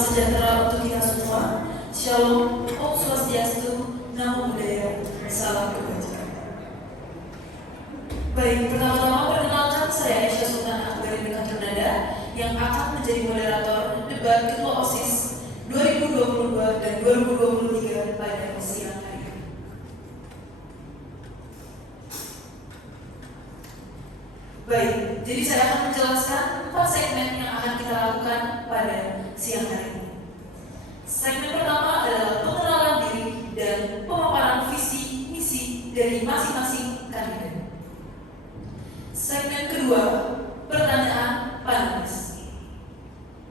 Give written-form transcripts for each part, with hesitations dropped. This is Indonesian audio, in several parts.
sejahtera untuk kita semua. Shalom, Om Swastiastu, Namo Buddhaya, Salam Kebajikan. Baik, pertama-tama perkenalkan saya Aisyah Sultan Akbar dengan Ternada yang akan menjadi moderator debat Ketua OSIS 2022 dan 2023 pada siang hari ini. Baik, jadi saya akan menjelaskan 4 segmen yang akan kita lakukan pada siang hari ini. Segmen pertama adalah pengenalan diri dan pemaparan visi misi dari masing-masing kandidat. Segmen kedua, pertanyaan panelis.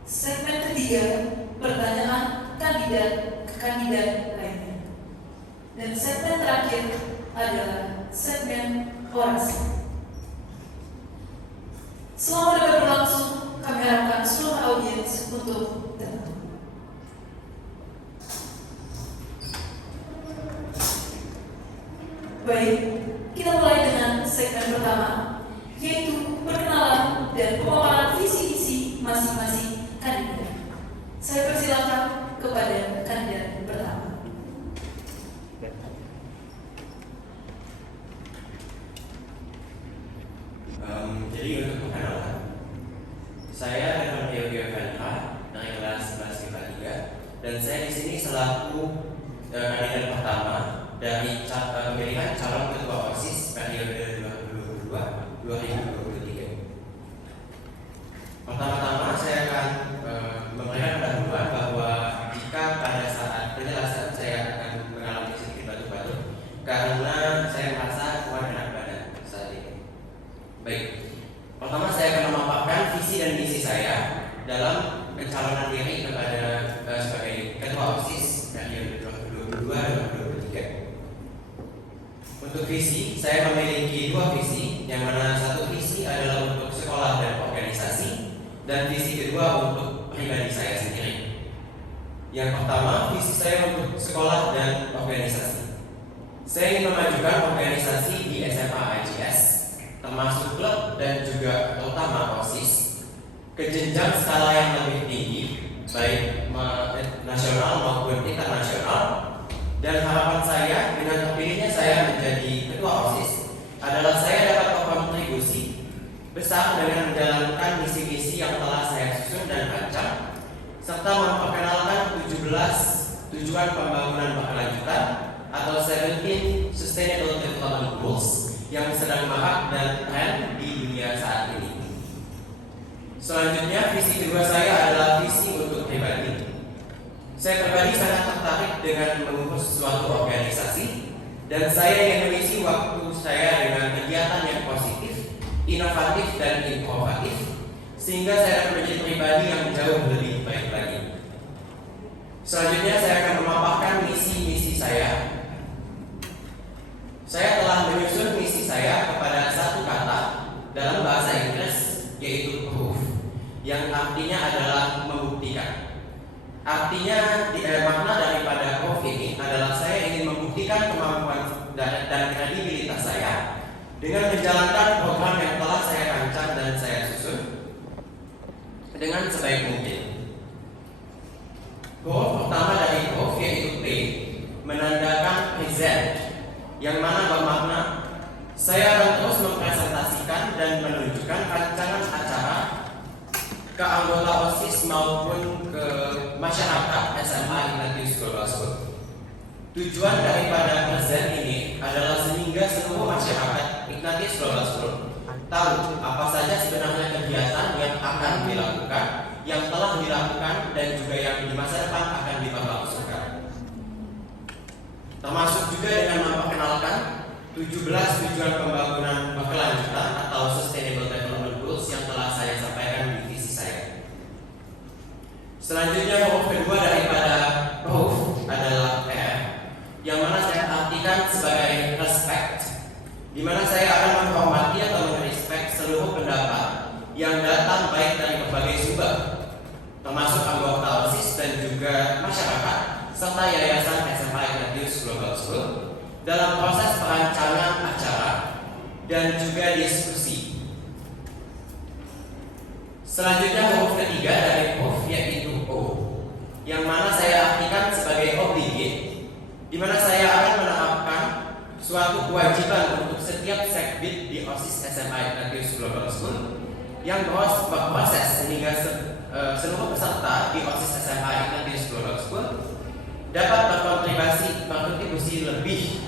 Segmen ketiga, pertanyaan kandidat ke kandidat lainnya. Dan segmen terakhir adalah segmen orasi. Selama debat berlangsung, kami harapkan seluruh audiens untuk datang. Baik, kita mulai dengan segmen pertama, yaitu perkenalan dan pemaparan visi misi masing-masing kandidat. Saya persilakan kepada kandidat pertama. Jadi untuk perkenalan, saya Herman Yogi Vendra dari kelas 11 IPA 3 dan saya di sini selaku kandidat pertama dari pemilihan calon ketua OSIS periode 2022-2023. Pertama-tama saya akan memberikan pendahuluan bahwa jika pada saat penjelasan saya akan mengalami sedikit batuk-batuk karena saya merasa kurang enak badan saat ini. Baik, pertama saya akan memaparkan visi dan misi saya dalam pencalonan diri kepada sebagai ketua OSIS periode 2022-2023. Untuk visi, saya memiliki 2 visi, yang mana satu visi adalah untuk sekolah dan organisasi, dan visi kedua untuk pribadi saya sendiri. Yang pertama, visi saya untuk sekolah dan organisasi. Saya ingin memajukan organisasi di SMA IGS, termasuk klub dan juga terutama OSIS, ke jenjang skala yang lebih tinggi, baik nasional maupun internasional. Dan harapan saya dengan terpilihnya saya menjadi ketua OSIS adalah saya dapat berkontribusi besar dengan menjalankan misi-misi yang telah saya susun dan rancang, serta memperkenalkan 17 tujuan pembangunan berkelanjutan atau 17 Sustainable Development Goals yang sedang marak dan tren di dunia saat ini. Selanjutnya, visi kedua saya adalah visi untuk pribadi. Saya pribadi sangat tertarik dengan mengurus suatu organisasi dan saya ingin mengisi waktu saya dengan kegiatan yang positif, inovatif dan inovatif sehingga saya akan menjadi pribadi yang jauh lebih baik lagi. Selanjutnya saya akan memaparkan misi-misi saya. Saya telah menyusun misi saya kepada satu kata dalam bahasa Inggris yaitu proof, yang artinya adalah membuktikan. Artinya makna daripada proof ini adalah saya ingin membuktikan kemampuan dan kredibilitas saya dengan menjalankan program yang telah saya rancang dan saya susun dengan sebaik mungkin. Goal pertama dari proof yaitu P, menandakan present, yang mana bermakna saya akan terus mempresentasikan dan menunjukkan rancangan acara ke anggota OSIS maupun ke masyarakat SMA Ignatius Global School. Tujuan daripada present ini adalah sehingga seluruh masyarakat Ignatius Global School tahu apa saja sebenarnya kegiatan yang akan dilakukan, yang telah dilakukan dan juga yang di masa depan akan diberlangsungkan. Termasuk juga dengan memperkenalkan 17 tujuan pembangunan berkelanjutan atau Sustainable Development Goals yang telah saya sampaikan di visi saya. Selanjutnya, huruf kedua daripada proof adalah R, yang mana saya artikan sebagai respect, di mana saya akan menghormati atau merespek seluruh pendapat yang datang baik dari berbagai sumber, termasuk anggota OSIS dan juga masyarakat serta yayasan SMA Ignatius Global School dalam proses perancangan acara dan juga diskusi. Selanjutnya huruf ketiga dari proof yaitu O, yang mana saya artikan sebagai obligate, di mana saya akan menerapkan suatu kewajiban untuk setiap sekbid di OSIS SMA Ignatius Global School yang berproses sehingga seluruh peserta di OSIS SMA Ignatius Global School dapat berkontribusi lebih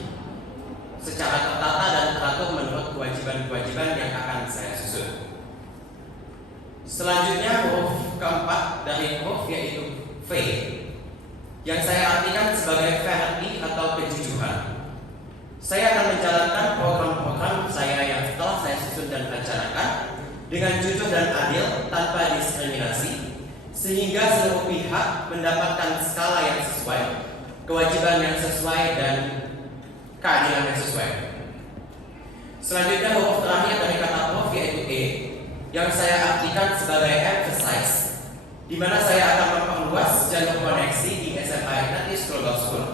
secara tertata dan teratur menurut kewajiban-kewajiban yang akan saya susun. Selanjutnya huruf keempat dari huruf yaitu V, yang saya artikan sebagai fairness atau kejujuran. Saya akan menjalankan program-program saya yang telah saya susun dan rencanakan dengan jujur dan adil tanpa diskriminasi, sehingga seluruh pihak mendapatkan skala yang sesuai, kewajiban yang sesuai, dan keadilan yang sesuai. Selanjutnya huruf terakhir dari kata huruf yaitu E, yang saya artikan sebagai emphasize, di mana saya akan memperluas jalur koneksi di SMA Ignatius Global School,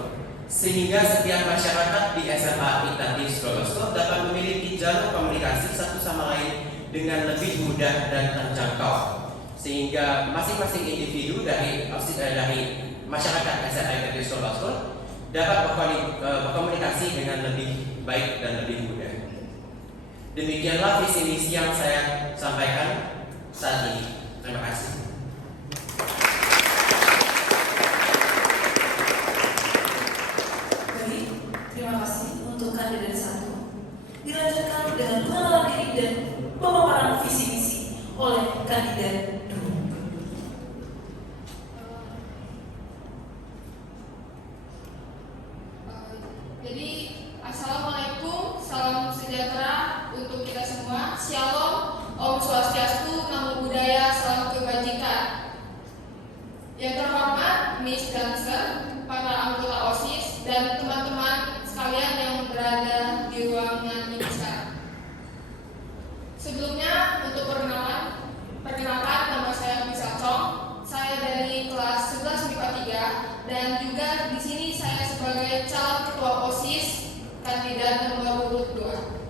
sehingga setiap masyarakat di SMA Ignatius Global School dapat memiliki jalur komunikasi satu sama lain dengan lebih mudah dan terjangkau, sehingga masing-masing individu dari masyarakat SMA Ignatius Global School dapat berkomunikasi dengan lebih baik dan lebih mudah. Demikianlah visi misi yang saya sampaikan saat ini. Terima kasih. Baik, terima kasih untuk kandidat 1. Dilanjutkan dengan pengenalan diri dan pemaparan visi misi oleh kandidat 2. Jadi, Assalamualaikum, salam sejahtera untuk kita semua. Shalom, Om Swastiastu, Namo Buddhaya, salam kebajikan. Yang terhormat Miss Dancer, para anggota OSIS, dan teman-teman sekalian yang berada di ruangan ini sekarang. Sebelumnya, untuk perkenalkan nama saya Miss Chong. Saya dari kelas 11 MIPA 3 dan juga di sini saya sebagai calon ketua OSIS kandidat nomor urut 2.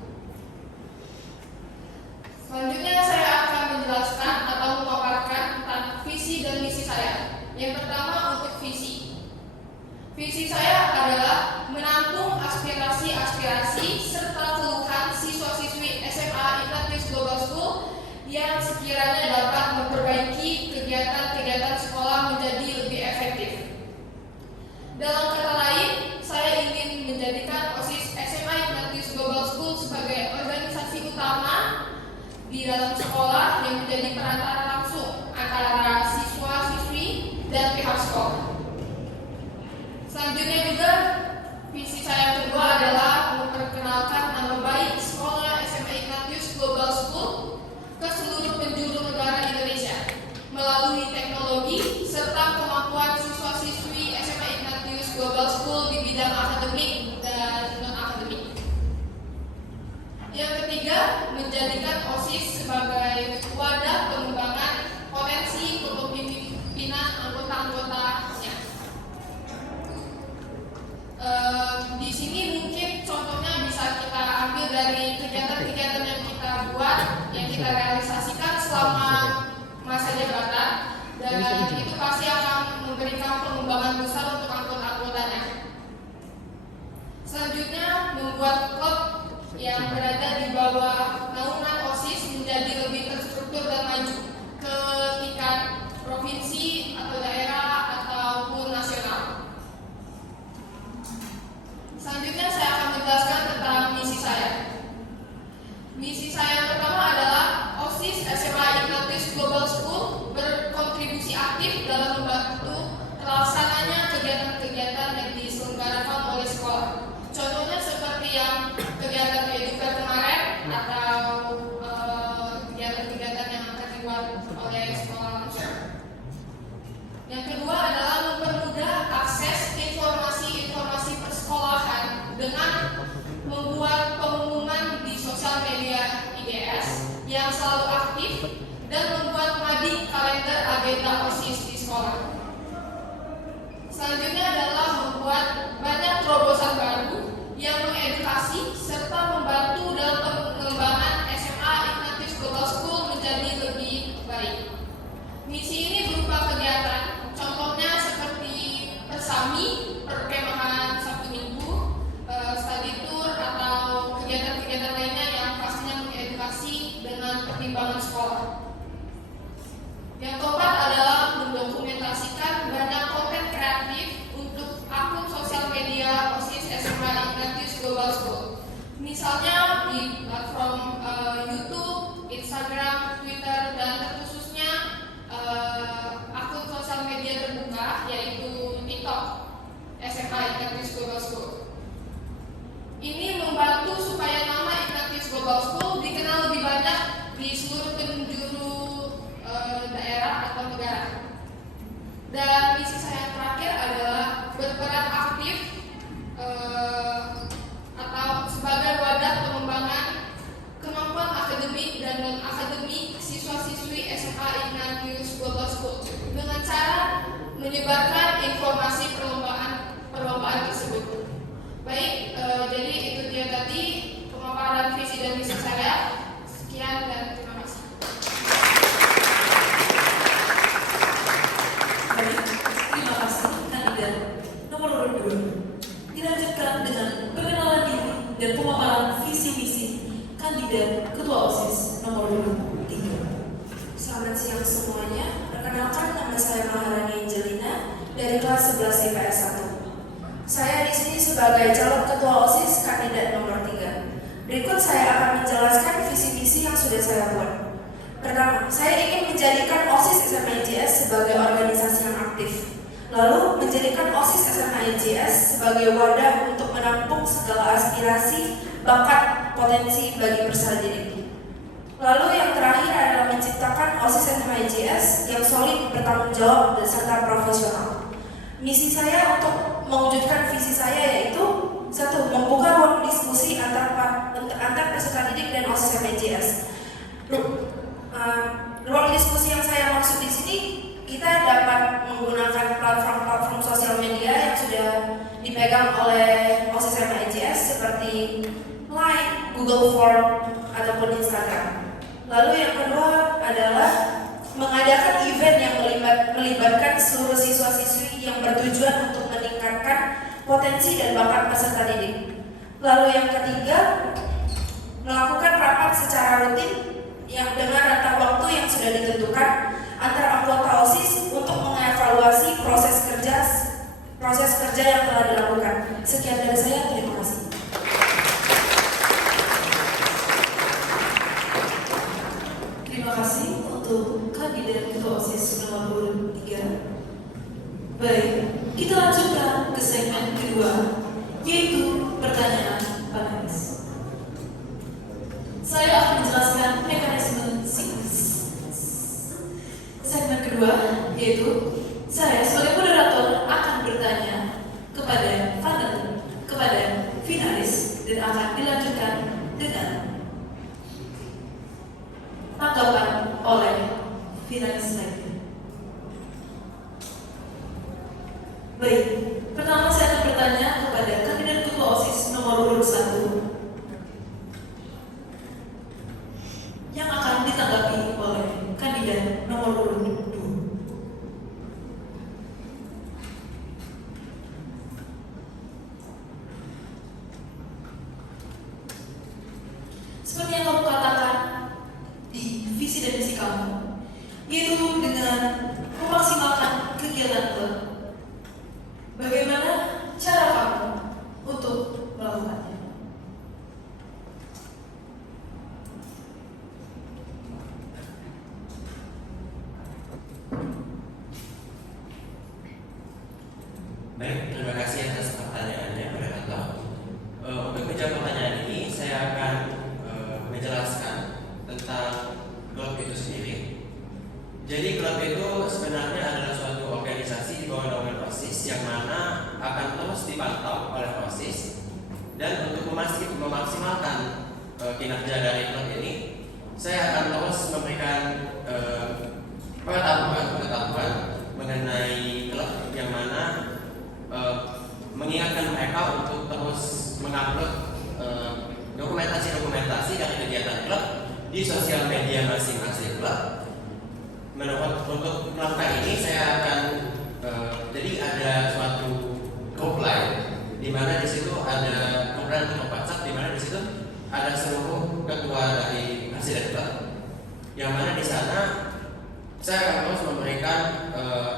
Selanjutnya saya akan menjelaskan atau memaparkan tentang visi dan misi saya. Yang pertama untuk visi. Visi saya adalah menampung aspirasi-aspirasi serta keluhan siswa-siswi SMA Ignatius Global School yang sekiranya dapat memperbaiki kegiatan-kegiatan sekolah menjadi lebih efektif. Dalam kata lain, saya ingin menjadikan OSIS SMA Ignatius Global School sebagai organisasi utama di dalam sekolah yang menjadi perantara langsung antara siswa-siswi dan pihak sekolah. Selanjutnya juga, visi saya yang kedua adalah memperkenalkan nama baik sekolah SMA Ignatius Global School ke seluruh penjuru negara Indonesia melalui teknologi serta kemampuan siswa-siswi SMA Ignatius Global School di bidang akademik dan non-akademik. Yang ketiga, menjadikan OSIS sebagai wadah pengembangan potensi kepemimpinan anggota-anggotanya. Di sini mungkin contohnya bisa kita ambil dari kegiatan-kegiatan yang kita buat, yang kita realisasikan selama masa jabatan, dan itu pasti akan memberikan pengembangan besar untuk anggota-anggotanya. Selanjutnya, membuat klub yang berada di bawah naungan OSIS menjadi lebih terstruktur dan maju ke tingkat provinsi atau daerah ataupun nasional. Selanjutnya saya akan menjelaskan tentang misi saya. Misi saya yang pertama adalah OSIS SMA Ignatius Global School berkontribusi aktif dalam membantu terlaksananya kegiatan-kegiatan yang diselenggarakan oleh sekolah. Contohnya seperti yang kegiatan eduker kemarin atau kegiatan-kegiatan yang akan dibuat oleh sekolah langsung. Yang kedua adalah mempermudah akses informasi-informasi persekolahan dengan membuat pengumuman di sosial media IGS yang selalu aktif dan membuat mading kalender agenda OSIS di sekolah. Selanjutnya adalah membuat banyak terobosan baru yang mengedukasi serta membantu dalam pengembangan SMA Ignatius Global School menjadi lebih baik. Misi ini berupa kegiatan, contohnya seperti misalnya di platform YouTube, Instagram, Twitter, dan terkhususnya akun sosial media terbuka yaitu TikTok SMA Ignatius Global School. Ini membantu supaya nama Ignatius Global School dikenal lebih banyak di seluruh penjuru daerah atau negara. Dan misi saya yang terakhir adalah berperan aktif atau sebagai wadah pengembangan kemampuan akademik dan non-akademik siswa-siswi SMA Ignatius Global School dengan cara menyebarkan informasi perlombaan tersebut. Baik, jadi itu dia tadi pemaparan visi dan misi saya. Sekian dan terima kasih. Baik, terima kasih kandidat nomor urut 2. Dilanjutkan dengan perkenalan diri dan pemaparan visi misi kandidat ketua OSIS nomor urut 3. Selamat siang semuanya. Perkenalkan, nama saya Maharani Angelina dari kelas 11 IPS 1. Saya di sini sebagai calon ketua OSIS kandidat nomor 3. Berikut saya akan menjelaskan visi misi yang sudah saya buat. Pertama, saya ingin menjadikan OSIS SMA IJS sebagai organisasi yang aktif. Lalu, menjadikan OSIS SMA IJS sebagai wadah untuk menampung segala aspirasi, bakat, potensi bagi peserta didik. Lalu yang terakhir adalah menciptakan OSIS SMA IJS yang solid, bertanggung jawab, dan serta profesional. Misi saya untuk mewujudkan visi saya yaitu 1. Membuka ruang diskusi antar peserta didik dan OSIS SMA IJS. Ruang diskusi yang saya maksud di sini, kita dapat menggunakan platform-platform sosial media yang sudah dipegang oleh OSIS SMA IJS seperti Line, Google Form, ataupun Instagram. Lalu yang kedua adalah mengadakan event yang melibatkan seluruh siswa-siswi yang bertujuan untuk meningkatkan potensi dan bakat peserta didik. Lalu yang ketiga, melakukan rapat secara rutin yang dengan rentang waktu yang sudah ditentukan antara anggota OSIS untuk mengevaluasi proses kerja yang telah dilakukan. Sekian dari saya, terima kasih. Terima kasih untuk kandidat ketua OSIS nomor urut 3. Baik, kita lanjutkan ke segmen kedua, yaitu pertanyaan panelis. Saya akan menjelaskan mekanisme segmen kedua, yaitu saya sebagai moderator akan bertanya kepada finalis dan akan dilanjutkan dengan tanggapan oleh finalis lainnya. Baik, pertama saya akan bertanya kepada kandidat ketua OSIS nomor urut 1 yang akan ditanggapi oleh kandidat nomor urut 2. Seperti yang kamu katakan di visi dan misi kamu, yaitu dengan memaksimalkan kegiatan klub. Bagaimana cara kamu untuk melakukannya? Baik, terima kasih atas pertanyaannya pada Ketua. Untuk menjawab pertanyaan ini, saya akan menjelaskan tentang klub itu sendiri. Jadi klub itu sebenarnya adalah suatu organisasi di bawah naungan OSIS yang mana akan terus dipantau oleh OSIS, dan untuk memaksimalkan kinerja dari klub ini, saya akan terus memberikan pengetahuan mengenai klub yang mana mengingatkan mereka untuk terus mengupload dokumentasi dari kegiatan klub di sosial media masing-masing klub. Untuk melakukan ini, saya akan jadi ada suatu grup lain di mana di situ ada grup WhatsApp di mana di situ ada seluruh ketua dari presiden klub, yang mana di sana saya akan terus memberikan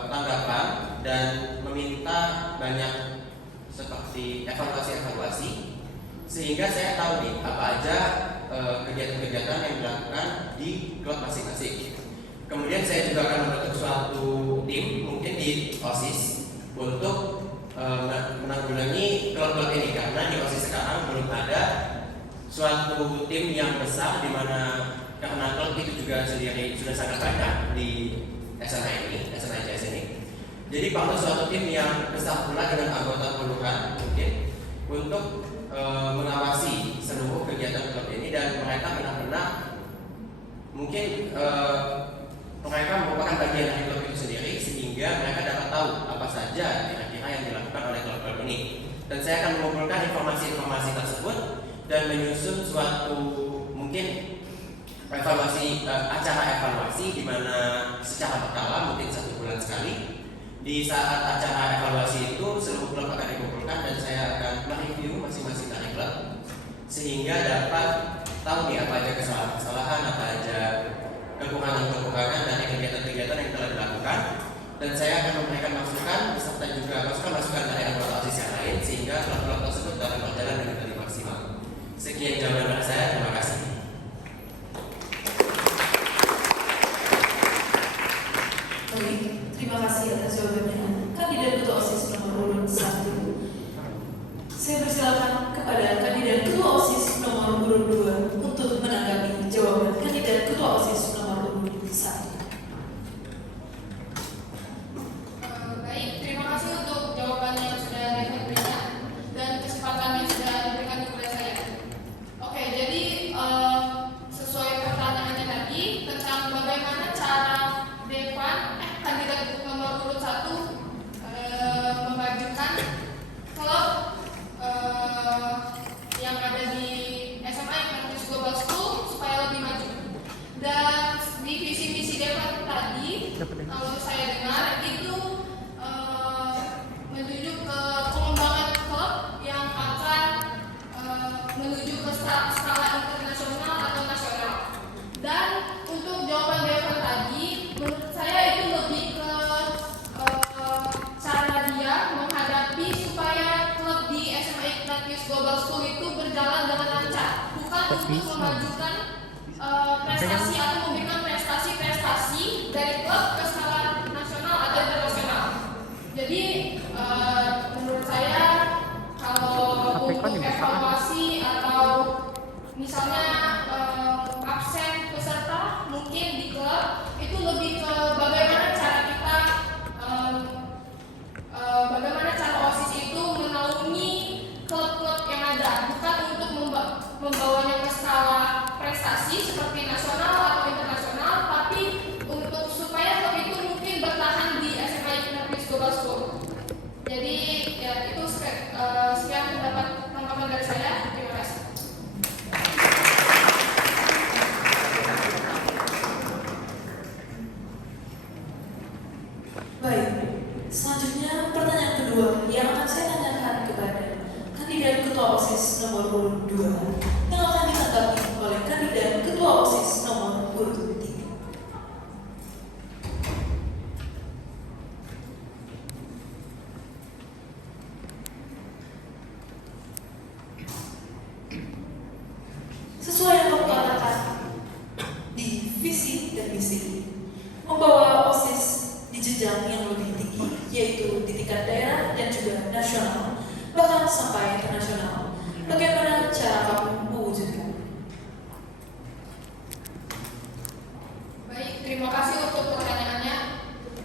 tanggapan dan meminta banyak seperti evaluasi sehingga saya tahu nih apa aja kegiatan-kegiatan yang dilakukan di klub masing-masing. Kemudian saya juga akan membentuk suatu tim mungkin di OSIS untuk menanggulangi klub-klub ini, karena di OSIS sekarang belum ada suatu tim yang besar di mana, karena klub itu juga sendiri sudah sangat banyak di SMA ini, SMA ICS ini. Jadi perlu suatu tim yang besar pula dengan anggota puluhan mungkin untuk mengawasi seluruh kegiatan klub ini, dan mereka benar-benar mungkin mereka merupakan bagian dari klub itu sendiri, sehingga mereka dapat tahu apa saja kira-kira yang dilakukan oleh klub-klub ini. Dan saya akan mengumpulkan informasi-informasi tersebut dan menyusun suatu mungkin evaluasi, acara evaluasi di mana secara berkala mungkin 1 bulan sekali. Di saat acara evaluasi itu seluruh klub akan dikumpulkan dan saya akan mereview masing-masing dari klub sehingga dapat tahu nih apa aja kesalahan-kesalahan, apa aja kekurangan-kekurangan dari kegiatan-kegiatan yang telah dilakukan, dan saya akan memberikan masukan beserta juga masukan dari anggota OSIS yang lain sehingga klub-klub tersebut dapat berjalan dengan lebih maksimal. Sekian jawaban dari saya, terima kasih. Baik, terima kasih atas jawabannya. Kandidat Ketua OSIS nomor urut 1. Saya persilakan kepada kandidat Ketua OSIS nomor urut 2 untuk menanggapi jawaban kandidat Ketua OSIS nomor urut 1. Baik, terima kasih untuk jawaban yang sudah diberikan dan kesempatan yang sudah diberikan kepada saya. Oke, jadi sesuai pertanyaannya tadi tentang bagaimana cara kandidat nomor urut 1 memajukan klub yang ada di SMA Ignatus Global School supaya lebih maju. Dan di visi misi Devan tadi, kalau saya dengar itu menuju ke pengembangan klub yang akan menuju ke skala internasional atau nasional. Dan untuk jawaban Devan tadi, menurut saya itu lebih ke cara dia menghadapi supaya klub di SMA Ignatus Global School itu berjalan dengan lancar, bukan untuk memajukan prestasi atau memberikan prestasi-prestasi dari klub ke skala nasional atau internasional. Jadi menurut saya kalau untuk evaluasi atau misalnya absen peserta mungkin di klub itu lebih ke bagaimana cara kita bagaimana cara OSIS itu menaungi klub-klub yang ada, bukan untuk membawanya ke skala prestasi seperti nasional atau internasional, tapi untuk supaya klub itu mungkin bertahan di SMA Ignatus Global School. Jadi ya itu sekian pendapat tanggapan dari saya. Terima kasih. Baik, selanjutnya pertanyaan kedua yang akan saya tanyakan kepada kandidat Ketua OSIS nomor urut 2 yang akan ditanggapi oleh kandidat Ketua OSIS nomor urut 3. Sesuai yang kamu katakan di visi dan misi, membawa OSIS di jenjang yang lebih tinggi, yaitu di tingkat daerah dan juga nasional, bahkan sampai internasional. Bagaimana cara kamu mewujudkan? Baik, terima kasih untuk pertanyaannya.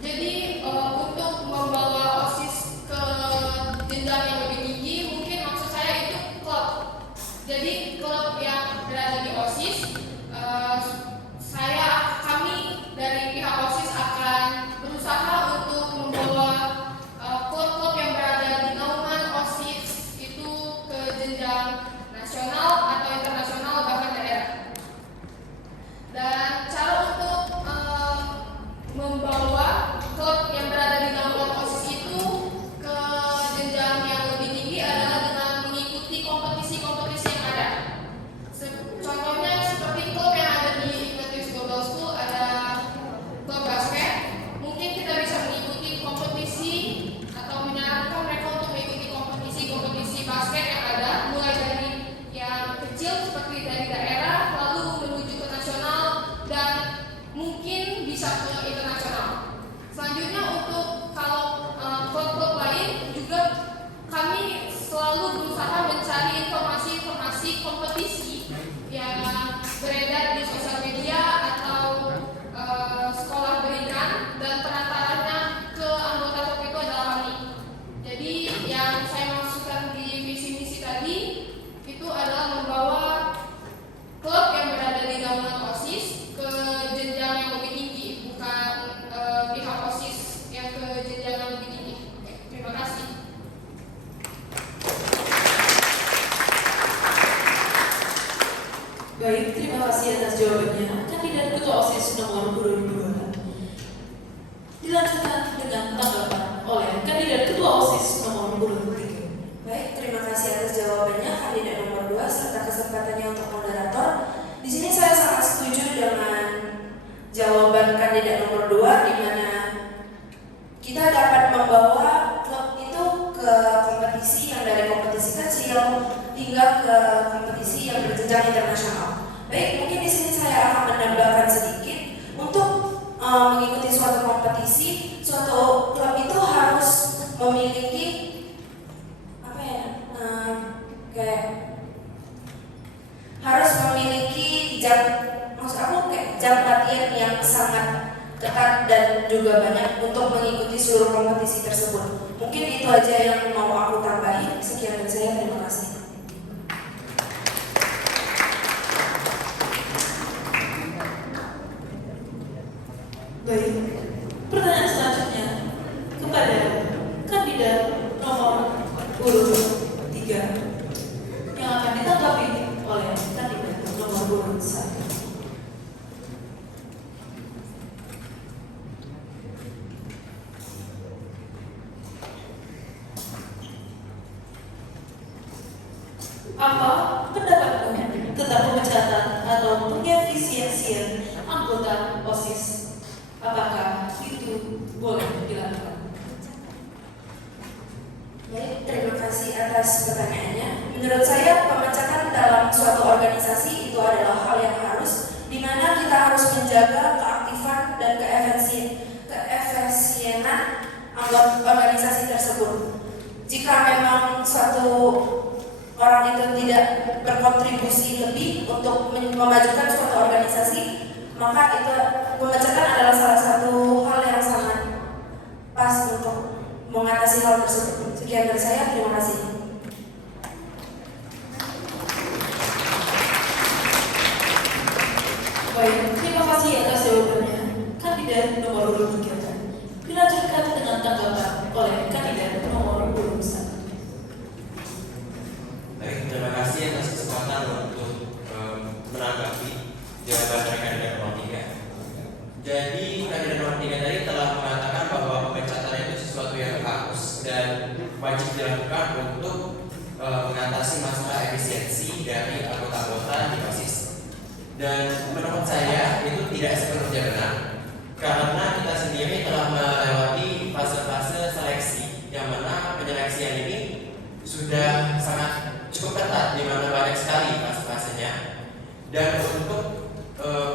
Jadi untuk membawa OSIS ke jenjang yang lebih tinggi, mungkin maksud saya itu klub. Jadi klub yang berada di OSIS, kami dari pihak OSIS akan berusaha untuk membawa klub-klub yang berada di naungan OSIS itu ke jenjang nasional hingga ke kompetisi yang berjenjang internasional. Baik, mungkin di sini saya akan menambahkan sedikit untuk mengikuti suatu kompetisi, suatu klub itu harus memiliki apa ya, kayak harus memiliki maksud aku kayak jam latihan yang sangat ketat dan juga banyak untuk mengikuti seluruh kompetisi tersebut. Mungkin itu aja yang mau aku tambahin. Sekian dari saya, terima kasih. Baik, pertanyaan selanjutnya kepada kandidat nomor urut 3 yang akan ditanggapi oleh kandidat nomor urut 1. Apa pendapatmu tentang pemecatan atau pengefisiensian anggota OSIS? Apakah itu boleh dilakukan? Baik, terima kasih atas pertanyaannya. Menurut saya, pemecatan dalam suatu organisasi itu adalah hal yang harus, di mana kita harus menjaga keaktifan dan keefisienan anggota organisasi tersebut. Jika memang suatu orang itu tidak berkontribusi lebih untuk memajukan suatu organisasi, maka itu pemecatan adalah salah satu hal yang sangat pas untuk mengatasi hal tersebut. Sekian dari saya, terima kasih. Baik, terima kasih atas jawabannya kandidat nomor urut 3. Dilanjutkan dengan tanggapan oleh kandidat nomor urut 1. Baik, terima kasih atas kesempatan untuk menanggapi jawaban dari kandidat nomor 3. Jadi kandidat nomor 3 tadi telah mengatakan bahwa pemecatan itu sesuatu yang harus dan wajib dilakukan untuk mengatasi masalah efisiensi dari anggota-anggota di OSIS. Dan menurut saya itu tidak sepenuhnya benar, karena kita sendiri telah melewati fase-fase seleksi, yang mana penyeleksian ini sudah sangat cukup ketat, di mana banyak sekali fase-fasenya. Dan untuk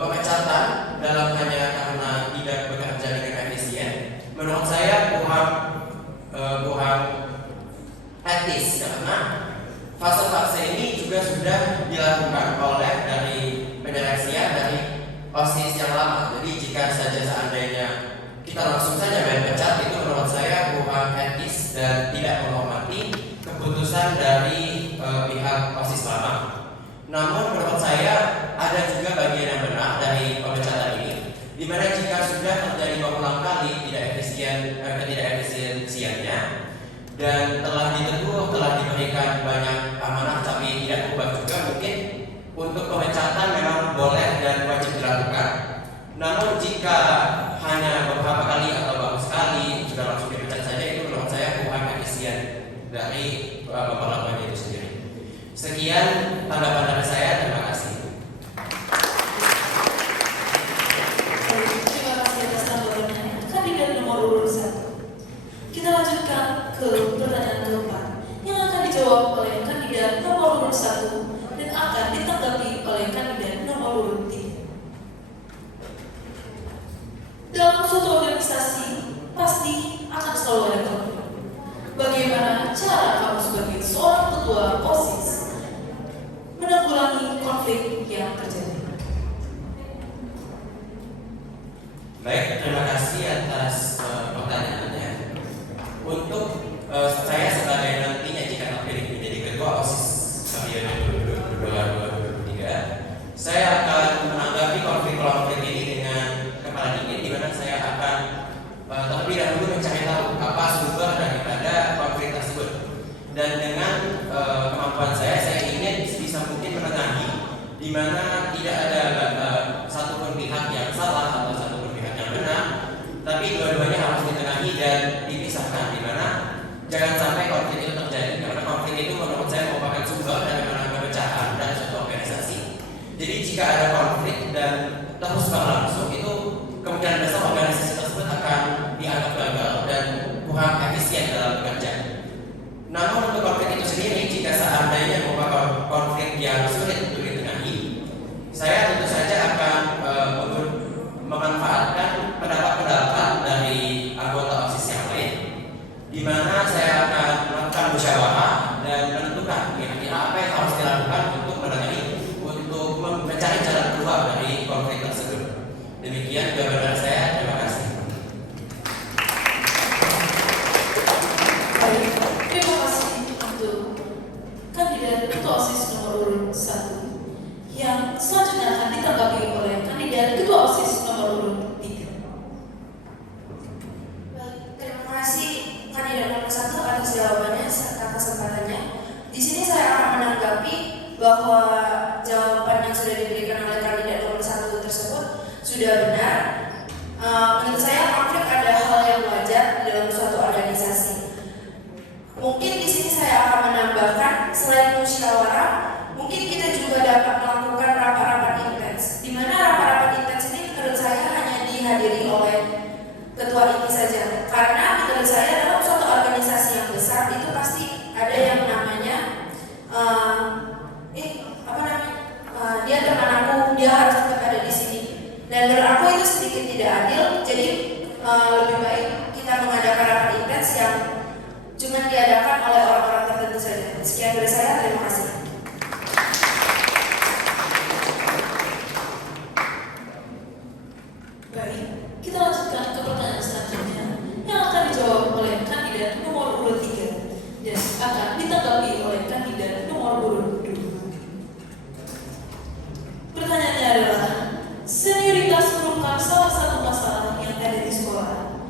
pemecatan dalam hanya karena tidak bekerja dengan efisien, menurut saya kurang etis, karena fase-fase ini juga sudah dilakukan oleh dari penyeleksian dari OSIS yang lama. Jadi jika saja seandainya kita langsung saja main pecat, itu menurut saya kurang etis dan tidak menghormati keputusan dari pihak OSIS lama. Namun menurut saya ada juga bagian yang benar dari pemecatan ini, di mana jika sudah terjadi berulang kali ketidakefisiensiannya dan telah ditegur, telah diberikan banyak amanah tapi tidak berubah juga, mungkin untuk pemecatan memang boleh dan wajib dilakukan. Namun jika hanya beberapa kali atau baru sekali sudah langsung dipecat saja, itu menurut saya kurang efisien dari pemberlakuannya itu sendiri. Sekian tanggapan dari saya, terima kasih. Terima kasih atas tanggapannya kandidat nomor urut 1. Kita lanjutkan ke pertanyaan keempat yang akan dijawab oleh kandidat nomor urut 1 dan akan ditanggapi oleh kandidat nomor urut 3. Dalam suatu organisasi pasti akan selalu ada konflik. Bagaimana cara kamu sebagai seorang ketua OSIS menanggulangi konflik yang terjadi? Baik, terima kasih atas pertanyaannya. Untuk saya sebagai nantinya jika terpilih menjadi ketua OSIS periode 2022-2023, saya akan menanggapi konflik-konflik ini dengan kepala dingin, di mana saya akan terlebih dahulu mencari tahu apa sumber daripada konflik tersebut. Dan dengan kemampuan saya ingin bisa mungkin menengahi, di mana tidak ada satupun pihak yang salah atau satupun pihak yang benar, tapi dua-duanya harus ditengahi dan dipisahkan, di mana jangan sampai konflik itu terjadi, karena konflik itu menurut saya merupakan sumber dari pemecahan dan suatu organisasi. Jadi jika ada konflik dan terus berlangsung, itu kemungkinan besar organisasi tersebut akan dianggap gagal dan kurang efisien dalam bekerja. Namun untuk konflik itu sendiri, jika seandainya merupakan mana saya akan melakukan musyawarah dan menentukan kira-kira apa yang harus dilakukan untuk mencari jalan keluar dari konflik tersebut. Demikian jawaban saya. Terima kasih. Baik, terima kasih untuk kandidat ketua OSIS nomor urut 1 yang selanjutnya akan ditanggapi oleh kandidat ketua OSIS nomor urut 3. Baik, terima kasih kandidat nomor 1 atas jawabannya serta kesempatannya. Di sini saya akan menanggapi bahwa jawaban yang sudah diberikan oleh kandidat nomor 1 tersebut sudah benar. Menurut saya konflik ada hal yang wajar dalam suatu organisasi. Mungkin di sini saya akan menambahkan selain musyawarah, mungkin kita juga dapat melakukan rapat-rapat intens. Di mana rapat-rapat intens ini menurut saya hanya dihadiri oleh ketua ini saja. Karena menurut saya dalam suatu organisasi yang besar itu pasti ada yang namanya dia teman aku, dia harus tetap ada di sini. Dan menurut aku itu sedikit tidak adil. Jadi lebih baik kita mengadakan rapat intens yang cuma diadakan oleh orang-orang tertentu saja. Sekian dari saya, terima kasih. Baik, kita lanjutkan ke pertanyaan selanjutnya yang akan dijawab oleh kandidat nomor urut 3 dan akan ditanggapi oleh kandidat nomor urut 2. Pertanyaannya adalah, senioritas merupakan salah satu masalah yang ada di sekolah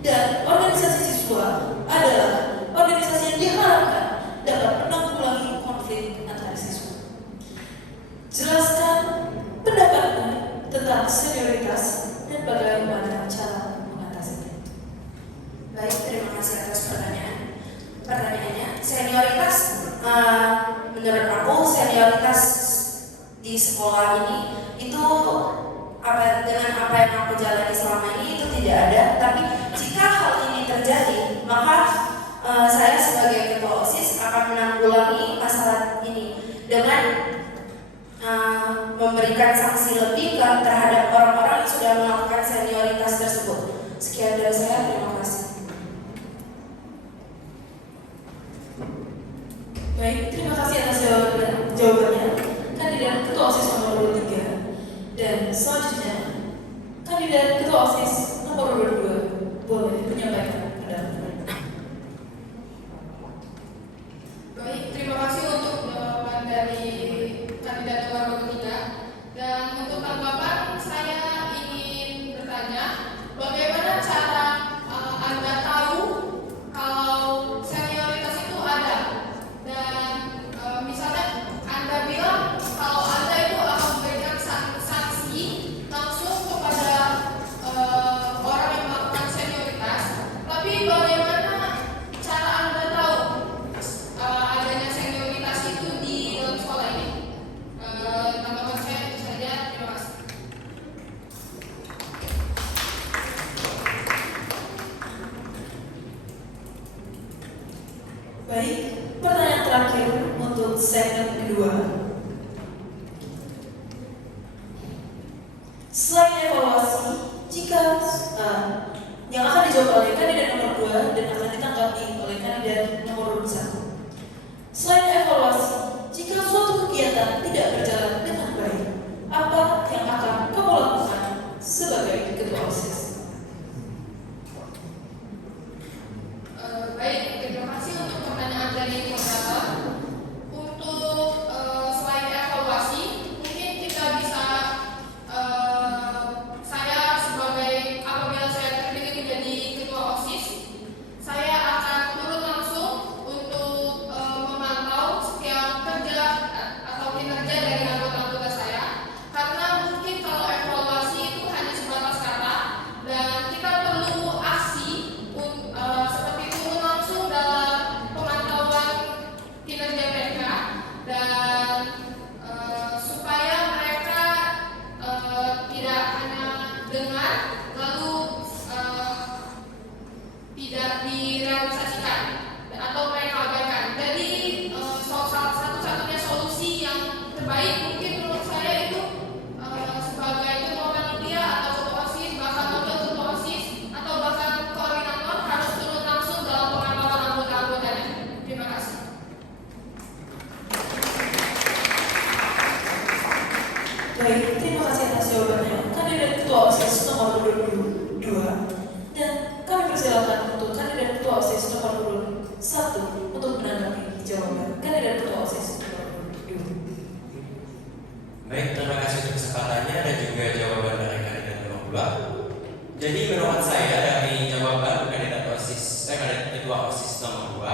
dan organisasi siswa adalah organisasi yang diharapkan dapat menanggulangi konflik antar siswa. Jelaskan pendapatmu tentang senioritas dan bagaimana cara mengatasinya. Baik, terima kasih atas pertanyaannya. Senioritas, menurut aku senioritas di sekolah ini itu dengan apa yang aku jalani selama ini itu tidak ada. Tapi jika hal ini terjadi, maka saya sebagai ketua OSIS akan menanggulangi masalah ini dengan memberikan sanksi lebih terhadap orang-orang yang sudah melakukan senioritas tersebut. Sekian dari saya, terima kasih. Baik, terima kasih atas jawabannya kandidat ketua OSIS nomor urut 3. Dan selanjutnya kandidat ketua OSIS nomor urut 2 boleh menyampaikan pendapatnya. Baik, terima kasih untuk jawaban dari kandidat nomor 3. Dan untuk tanggapan saya ingin bertanya, bagaimana cara Anda tahu kalau senioritas itu ada? Dan misalnya Anda bilang kalau Anda itu akan memberikan sanksi langsung kepada orang yang melakukan senioritas, tapi bagaimana cara Anda tahu adanya senioritas itu di dalam sekolah ini? Tanggapan saya itu saja. Terima kasih. Baik, pertanyaan terakhir untuk segmen kedua. Selain evaluasi, jika yang akan dijawab oleh kandidat nomor 2 dan akan ditanggapi oleh kandidat nomor 1. Selain evaluasi, jika suatu kegiatan tidak berjalan dengan baik, apa yang akan kamu lakukan sebagai ketua OSIS? Baik, terima kasih untuk pertanyaan dari moderator. Untuk ketua OSIS nomor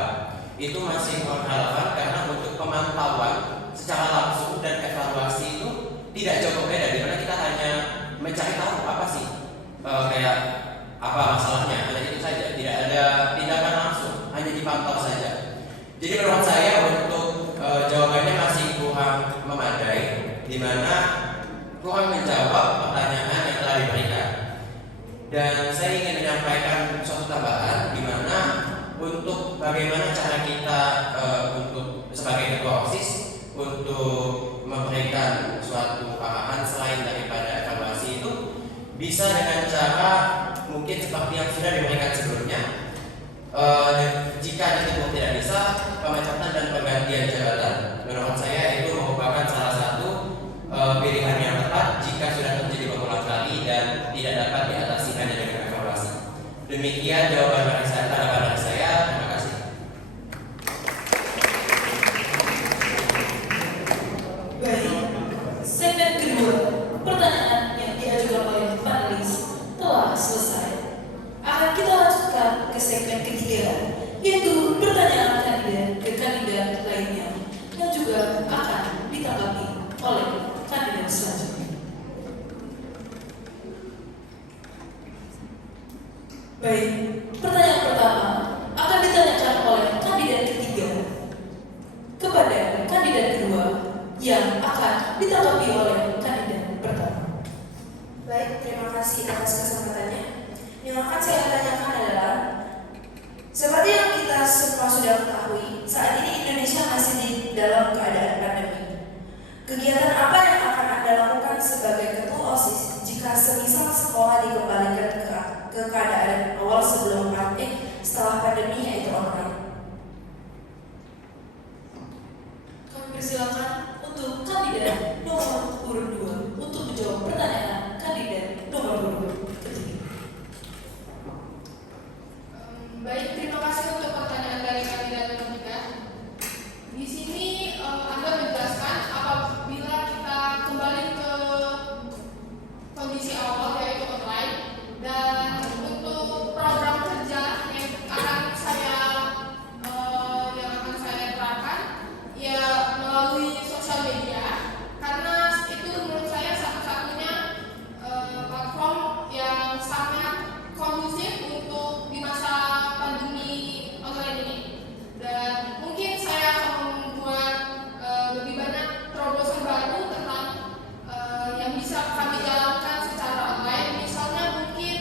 2 itu masih kurang relevan karena untuk pemantauan secara langsung dan evaluasi itu tidak jauh berbeda, di mana kita hanya mencari tahu apa sih kayak apa masalahnya, hanya itu saja, tidak ada tindakan langsung, hanya dipantau saja. Jadi menurut saya untuk jawabannya masih kurang memadai, di mana kurang menjawab pertanyaan yang telah diberikan. Dan saya ingin menyampaikan suatu tambahan, di mana untuk bagaimana cara kita untuk sebagai ketua OSIS untuk memberikan suatu arahan selain daripada evaluasi itu bisa dengan cara mungkin seperti yang sudah diberikan sebelumnya. Jika itu tidak bisa, pemecatan dan penggantian jabatan menurut saya itu merupakan salah satu pilihan yang tepat jika sudah terjadi berulang kali dan tidak dapat diatasi hanya dengan evaluasi. Demikian jawaban dari saya. Terima kasih. Baik, segmen kedua, pertanyaan yang diajukan oleh panelis telah selesai. Akan kita lanjutkan ke segmen ketiga, yaitu pertanyaan kandidat ke kandidat lainnya yang juga akan ditanggapi oleh kandidat selanjutnya. Baik, pertanyaan pertama akan ditanyakan oleh kandidat ketiga kepada kandidat kedua yang akan ditanggapi oleh kandidat pertama. Baik, terima kasih atas kesempatannya. Yang akan saya tanyakan adalah, seperti yang kita semua sudah ketahui, saat ini Indonesia masih di dalam keadaan pandemi. Kegiatan apa yang akan Anda lakukan sebagai ketua OSIS jika semisal sekolah dikembalikan ke keadaan awal sebelum setelah pandemi, yaitu online? Kami persilakan untuk kandidat nomor urut 2 untuk menjawab pertanyaan kandidat nomor urut ketiga. Baik, terima kasih untuk pertanyaan dari kandidat nomor 3. Di sini Anda menjelaskan apabila kita kembali ke kondisi awal yaitu online, dan untuk program kerja yang akan saya terapkan ya melalui sosial media, karena itu menurut saya satu-satunya platform yang sangat kondusif untuk di masa pandemi online ini. Dan mungkin saya akan membuat lebih banyak terobosan baru tentang yang bisa kami jalankan secara online. Misalnya mungkin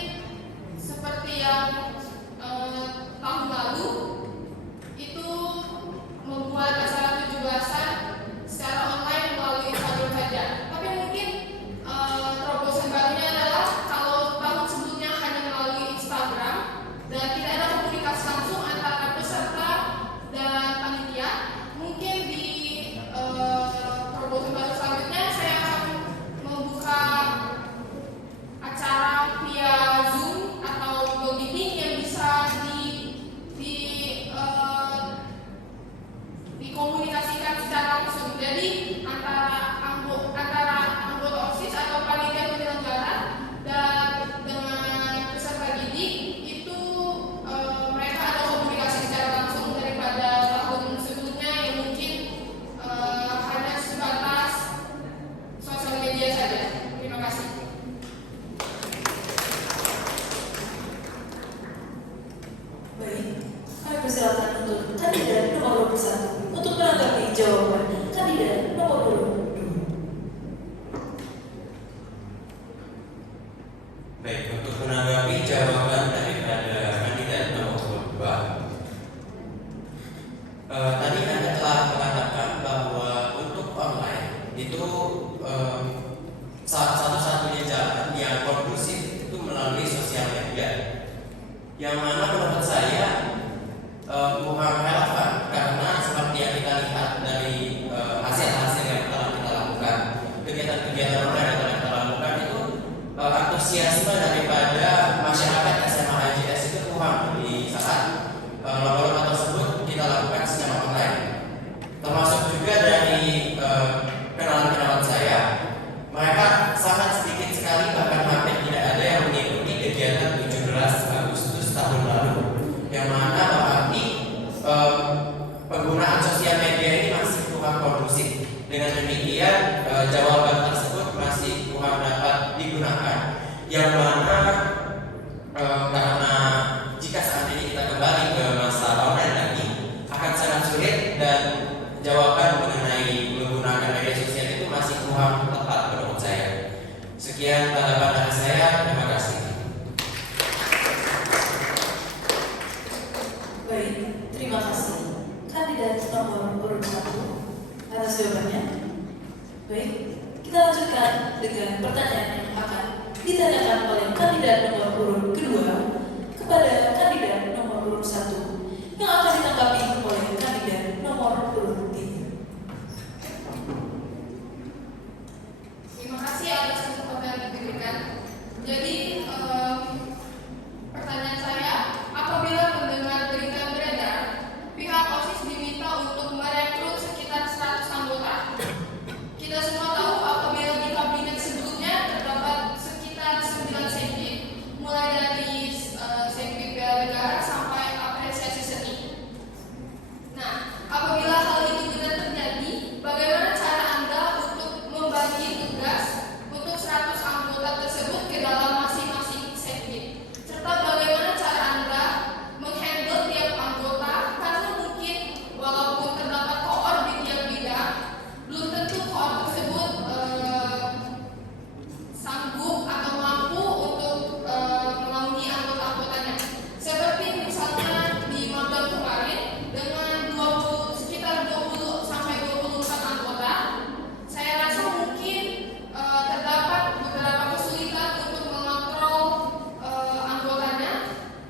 seperti yang tahun lalu itu membuat acara 17-an secara online melalui Instagram saja. Tapi mungkin terobosan barunya adalah kalau tahun sebelumnya hanya melalui Instagram dan tidak ada komunikasi langsung antara peserta dan panitia, mungkin di terobosan baru selanjutnya saya akan membuka acara via Zoom atau Google Meeting yang bisa dikomunikasikan secara langsung. Jadi antara anggota OSIS atau panitia penyelenggara dan dengan peserta didik itu mereka ada komunikasi secara langsung daripada tahun sebelumnya yang mungkin hanya sebatas sosial media saja. Terima kasih. Baik, kami persilakan untuk kandidat nomor urut 1 untuk menanggapi jawaban kandidat nomor urut 2. Baik, untuk menanggapi jawaban daripada kandidat nomor 2, tadi Anda telah mengatakan bahwa untuk online itu satu-satunya jalan yang kondusif itu melalui sosial media, yang mana menurut saya kurang relevan karena seperti yang kita lihat dari hasil-hasil yang telah kita lakukan, kegiatan-kegiatan online yang telah kita lakukan itu antusiasme daripada masyarakat SMA HJS itu kurang di saat lomba-lomba tersebut kita lakukan secara online. Termasuk juga dari kenalan-kenalan saya, mereka sangat sedikit sekali, bahkan hampir tidak ada yang mengikuti kegiatan 17 Agustus tahun lalu, yang mana berarti Terima kasih. Kandidat nomor urut 1 atas jawabannya. Baik, kita lanjutkan dengan pertanyaan yang akan ditanyakan oleh kandidat nomor urut 2 kepada kandidat nomor urut 1 yang akan ditanggapi oleh kandidat nomor urut 3. Terima kasih atas kesempatan yang diberikan. Jadi pertanyaan saya, apabila mendengar berita beredar, pihak OSIS diminta untuk merekrut sekitar 100 anggota. Kita semua tahu apabila di kabinet sebelumnya terdapat sekitar 9 sekjen, mulai dari sekjen bela negara sampai apresiasi seni. Nah, apabila hal itu benar terjadi, bagaimana cara Anda untuk membagi tugas untuk 100 anggota tersebut ke dalam masing-masing sekjen? Serta bagaimana cara Anda menghandle tiap anggota, karena mungkin walaupun terdapat koor di tiap bidang, belum tentu koor tersebut sanggup atau mampu untuk menaungi anggota-anggotanya. Seperti misalnya di Magang kemarin dengan sekitar 20 sampai 24 anggota, saya rasa mungkin terdapat beberapa kesulitan untuk mengontrol anggotanya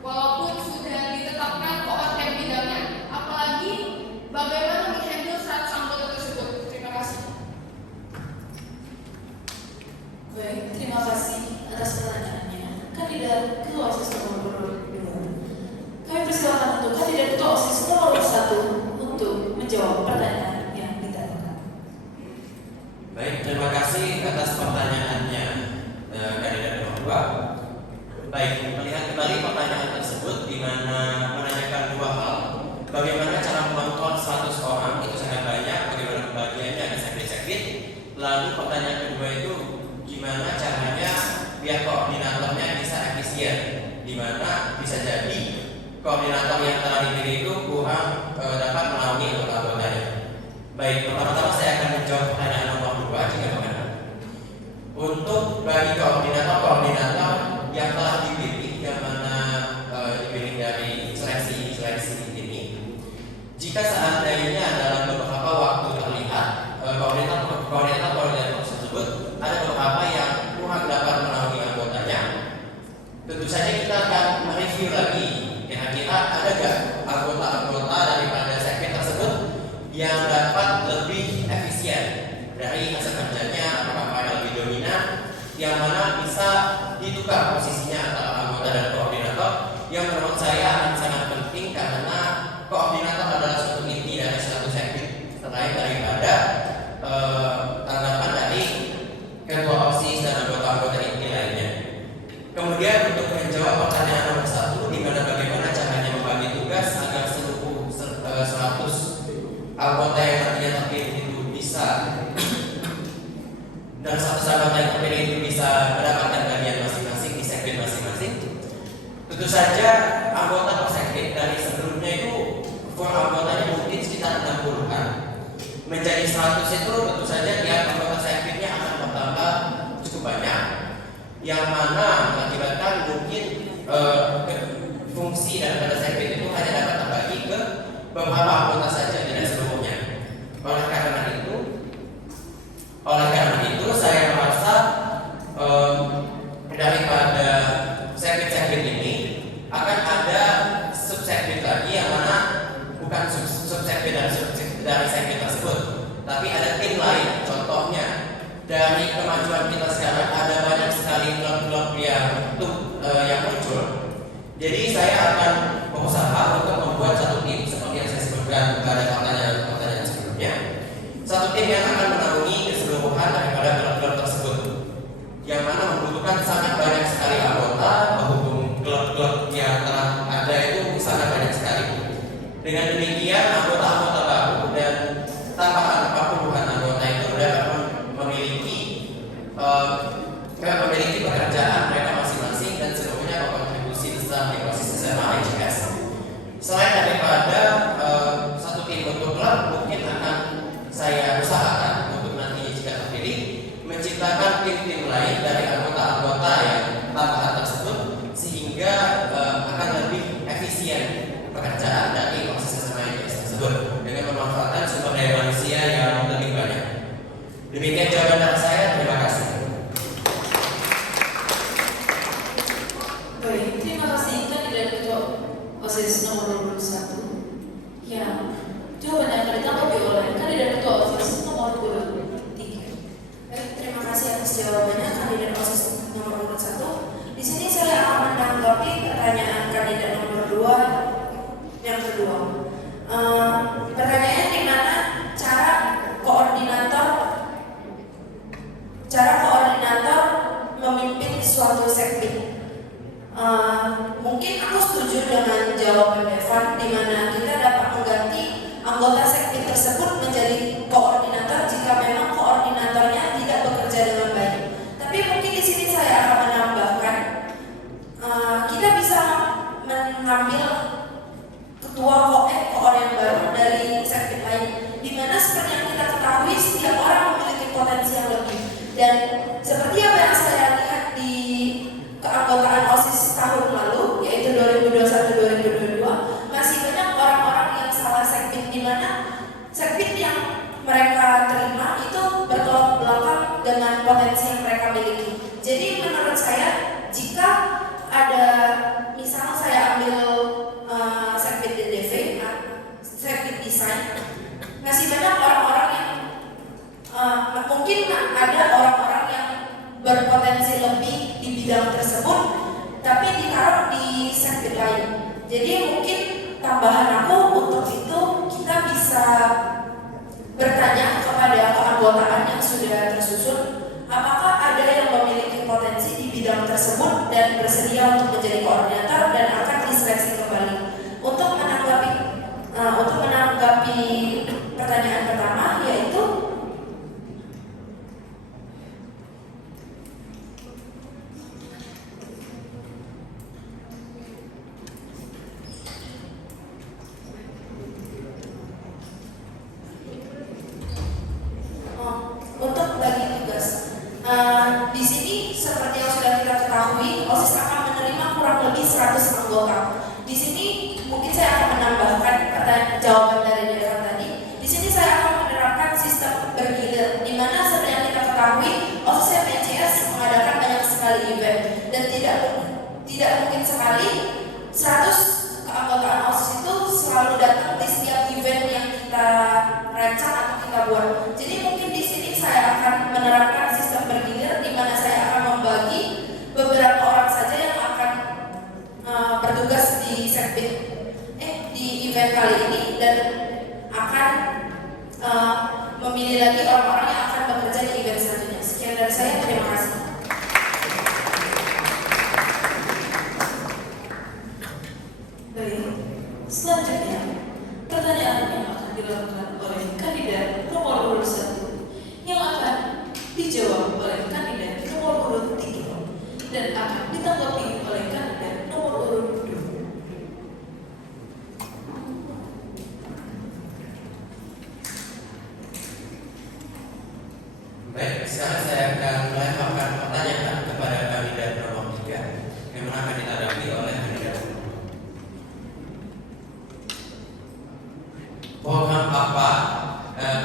walaupun sudah ditetapkan koor tiap bidangnya, apalagi bagaimana menghandle 100 anggota tersebut. Terima kasih. Baik, terima kasih atas pertanyaannya. Kandidat Ketua OSIS nomor urut 2. Kami persilakan untuk kandidat Ketua OSIS nomor urut 1 untuk menjawab pertanyaan yang ditanyakan. Baik, terima kasih atas pertanyaannya kandidat nomor 2. Baik, melihat kembali pertanyaan tersebut di mana menanyakan dua hal. Bagaimana cara mengontrol 100 orang, itu sangat banyak, bagaimana pembagiannya di sekjen-sekjen. Lalu pertanyaan kedua itu gimana caranya biar koordinatornya bisa efisien, di mana bisa jadi koordinator yang telah dipilih itu kurang dapat menaungi anggota-anggotanya. Baik, pertama-tama saya akan menjawab pertanyaan nomor 2 jika berkenan. Untuk bagi koordinator yang telah dipilih, yang mana dipilih dari seleksi ini, jika seandainya dalam beberapa waktu terlihat koordinator tersebut ada beberapa yang kurang dapat menaungi anggotanya, tentu saja kita akan mereview lagi kira-kira ada gak anggota-anggota daripada sekjen tersebut yang dapat lebih efisien dari hasil kerjanya, apakah yang lebih dominan, yang mana bisa ditukar posisinya antara anggota dan koordinator, yang menurut saya akan sangat penting karena koordinator adalah suatu inti dari suatu sekjen selain daripada tanggapan dari ketua OSIS dan anggota-anggota inti lainnya. Kemudian untuk menjawab pertanyaan nomor 1, di mana bagaimana caranya membagi tugas agar seluruh 100 anggota yang nantinya terpilih itu bisa dan 100 anggota yang terpilih itu bisa mendapatkan bagian masing-masing di sekjen masing-masing. Tentu saja anggota per sekjen dari sebelumnya itu full anggotanya mungkin sekitar 60-an. Menjadi 100 itu tentu saja tiap anggota sekjennya akan bertambah cukup banyak, yang mana mengakibatkan mungkin fungsi daripada sekjen itu hanya dapat terbagi ke beberapa anggota saja, tidak seluruhnya. Oleh karena itu saya merasa daripada sekjen ini akan ada subsekjen lagi, yang mana bukan subsekjen dari sekjen tersebut, tapi ada tim lain. Contohnya dari kemajuan kita sekarang ada banyak sekali klub-klub yang muncul. Jadi saya akan berusaha untuk membuat satu tim seperti yang saya sebutkan pada pertanyaan sebelumnya. Satu tim yang akan menaungi keseluruhan daripada klub-klub tersebut, yang mana membutuhkan sangat banyak sekali anggota, berhubung klub-klub yang telah ada itu sangat banyak sekali. Dengan demikian anggota-anggota baru dan tambahan puluhan anggota itu dapat memiliki pekerjaan mereka masing-masing dan seluruhnya berkontribusi besar di proses SMA HKS. Selain daripada satu tim untuk klub, mungkin akan saya usahakan untuk nanti jika terpilih menciptakan tim-tim lain dari anggota-anggota yang tambahan tersebut, sehingga akan lebih efisien pekerjaan dari proses SMA Pertanyaannya di mana cara koordinator memimpin suatu sekbid. Mungkin aku setuju dengan jawaban Evan di mana kita dapat mengganti anggota sekbid tersebut menjadi koordinator jika memang koordinatornya tidak bekerja dengan baik. Tapi mungkin di sini saya akan menambahkan, kita bisa mengambil ketua koor yang baru dari sekbid lain, di mana seperti yang kita ketahui setiap orang memiliki potensi yang lebih. Dan seperti apa yang saya lihat di keanggotaan OSIS tahun lalu, yaitu 2021-2022, masih banyak orang-orang yang salah sekbid, di mana sekbid yang mereka terima itu bertolak belakang dengan potensi yang mereka miliki. Jadi menurut saya, jika ada, misalnya saya ambil sekbid DDV, sekbid desain, masih banyak orang-orang yang mungkin ada orang-orang yang berpotensi lebih di bidang tersebut, tapi ditaruh di sekbid lain. Jadi mungkin tambahan aku untuk itu, kita bisa bertanya kepada keanggotaan yang sudah tersusun, apakah ada yang memiliki potensi di bidang tersebut dan bersedia untuk menjadi koordinator dan akan diseleksi kembali. Untuk menanggapi pertanyaan pertama, yaitu untuk bagi tugas. Di sini seperti yang sudah kita ketahui, OSIS akan menerima kurang lebih 100 anggota. Di sini mungkin saya akan menambahkan jawaban dari Devan tadi. Di sini saya akan menerapkan sistem bergilir, di mana seperti yang kita ketahui, OSIS MNCS mengadakan banyak sekali event dan tidak mungkin sekali 100 keanggotaan OSIS itu selalu datang di setiap event yang kita rancang atau kita buat. Jadi mungkin di sini saya akan menerapkan sistem bergilir, di mana saya akan membagi beberapa orang saja yang akan bertugas di di event kali ini, dan akan memilih lagi orang-orang yang akan bekerja di event selanjutnya. Sekian dari saya, terima kasih. Baik, selanjutnya pertanyaan yang akan dilakukan oleh kandidat nomor urut 1 yang akan dijawab oleh kandidat nomor urut 3 dan akan ditanggapi oleh kandidat nomor urut 2. Baik, sekarang saya akan melemparkan pertanyaan kepada kandidat nomor 3 yang akan ditanggapi oleh kandidat. Program apa yang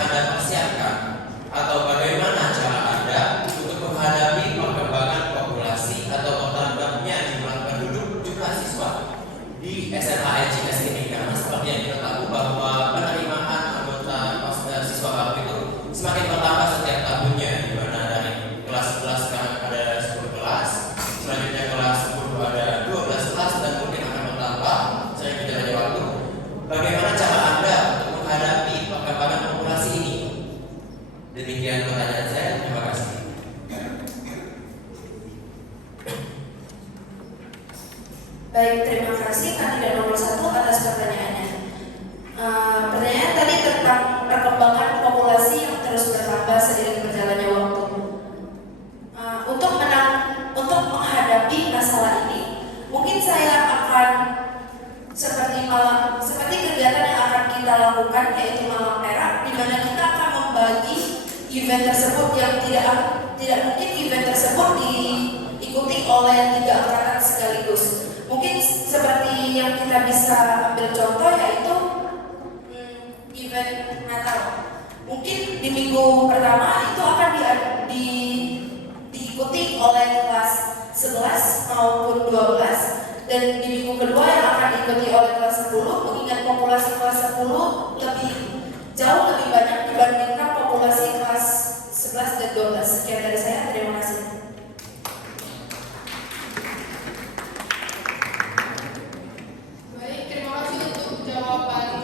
Anda persiapkan atau bagaimana cara Anda untuk menghadapi perkembangan populasi atau bertambahnya jumlah penduduk, jumlah siswa di SMA LCS ini? Karena seperti yang kita tahu bahwa penerimaan anggota siswa baru itu semakin bertambah setiap tahunnya, di mana dari kelas 11 sekarang ada 10 kelas, selanjutnya kelas 10 ada 12 kelas, dan mungkin akan bertambah sering berjalannya waktu. Bagaimana cara Anda untuk menghadapi perkembangan populasi ini? Demikian pertanyaan saya, terima kasih. Baik, terima kasih kandidat nomor 1 atas pertanyaannya. Pertanyaan tadi tentang perkembangan populasi yang terus bertambah seiring berjalannya waktu. Untuk menghadapi masalah ini, mungkin saya akan seperti kegiatan yang akan kita lakukan, yaitu Malam Merah, di mana kita akan membagi event tersebut yang tidak mungkin event tersebut diikuti oleh 3 angkatan sekaligus. Mungkin seperti yang kita bisa ambil contoh, yaitu event Natal. Mungkin di minggu pertama itu akan diikuti oleh kelas 11 maupun 12, dan di minggu kedua yang akan diikuti oleh kelas 10, mengingat populasi kelas 10 jauh lebih banyak dibandingkan populasi kelas 11 dan 12. Sekian dari saya, terima kasih. Baik, terima kasih untuk jawaban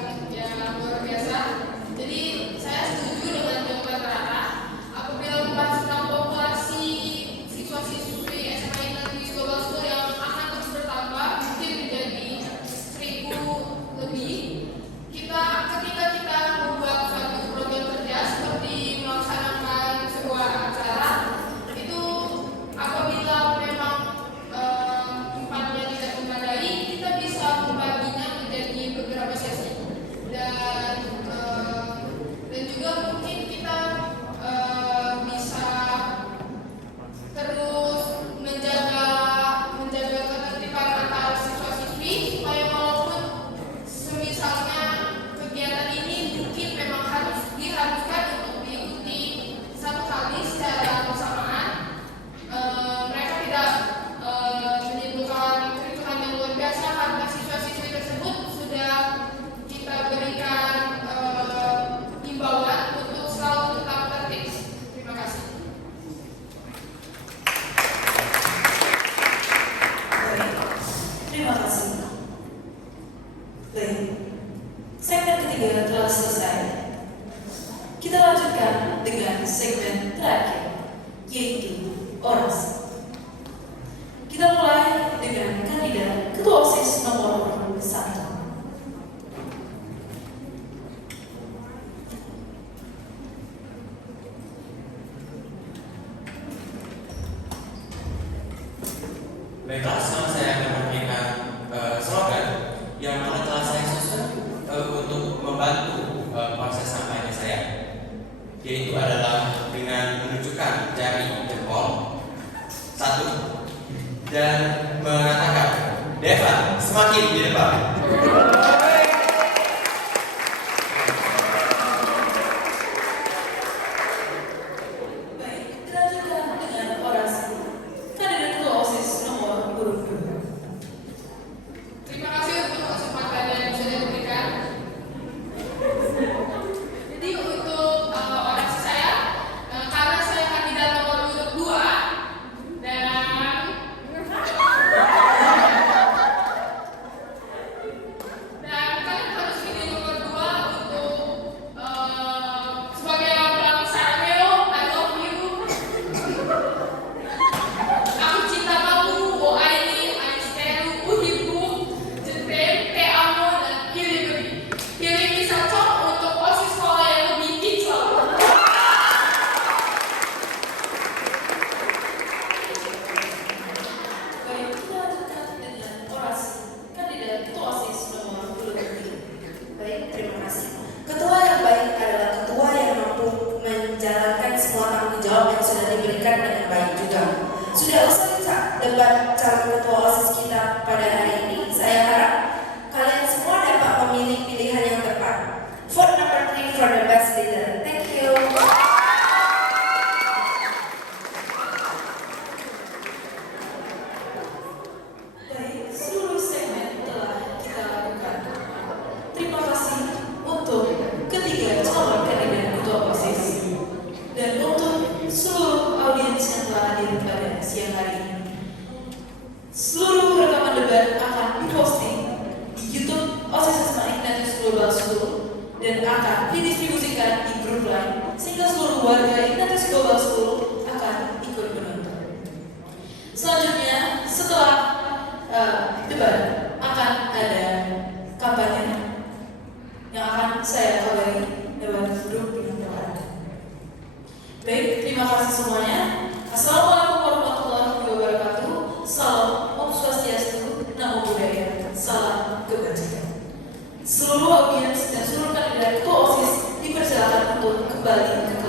ketiga telah selesai. Kita lanjutkan dengan segmen terakhir, yaitu orasi. Kita mulai dengan kandidat Ketua OSIS nomor 1. Baiklah, sekarang saya akan memberikan slogan yang mana telah saya susun untuk membantu proses sampainya saya, yaitu adalah dengan menunjukkan jari jempol satu dan mengatakan Devan semakin di depan. Baik, kita lanjutkan dengan orasi kandidat Ketua OSIS nomor urut 2. Terima kasih untuk kesempatan yang sudah diberikan. Jadi untuk orasi saya, karena saya kandidat nomor urut 2 dan kalian harus pilih nomor 2 untuk sebagai lambang Sarmeo, I love you. Aku cinta kamu, oh Aini, Aisteru, Uhibu, Jetem, Te Amo, dan Hiliberi. Pilih bisa cok untuk OSIS sekolah yang lebih kinclong. Baik, kita lanjutkan dengan orasi kandidat Ketua OSIS nomor urut 3. Baik, terima kasih. Ketua yang baik adalah ketua yang mampu menjalankan semua tanggung jawab yang sudah diberikan dengan baik juga. Sudah usai debat calon ketua OSIS kita pada hari ini. Saya harap kalian semua dapat memilih pilihan yang tepat. Vote number 3 for the best leader. Thank you. Baik, seluruh segmen telah kita lakukan. Terima kasih untuk ketiga calon kandidat Ketua OSIS dan untuk seluruh audiens yang telah hadir pada siang hari ini. Seluruh rekaman debat akan diposting di YouTube OSIS Asma Ignatius Global School dan akan didistribusikan di grup lain sehingga seluruh warga Ignatius Global School akan ikut menonton. Selanjutnya, setelah debat akan ada kampanye yang akan saya kabari lewat grup yang terhadap. Baik, terima kasih semuanya. Assalamualaikum warahmatullahi wabarakatuh. Salam Om Swastiastu, Namo Buddhaya, salam kebajikan. Seluruh audiens dan seluruh kandidat Ketua OSIS dipersilakan untuk kembali ke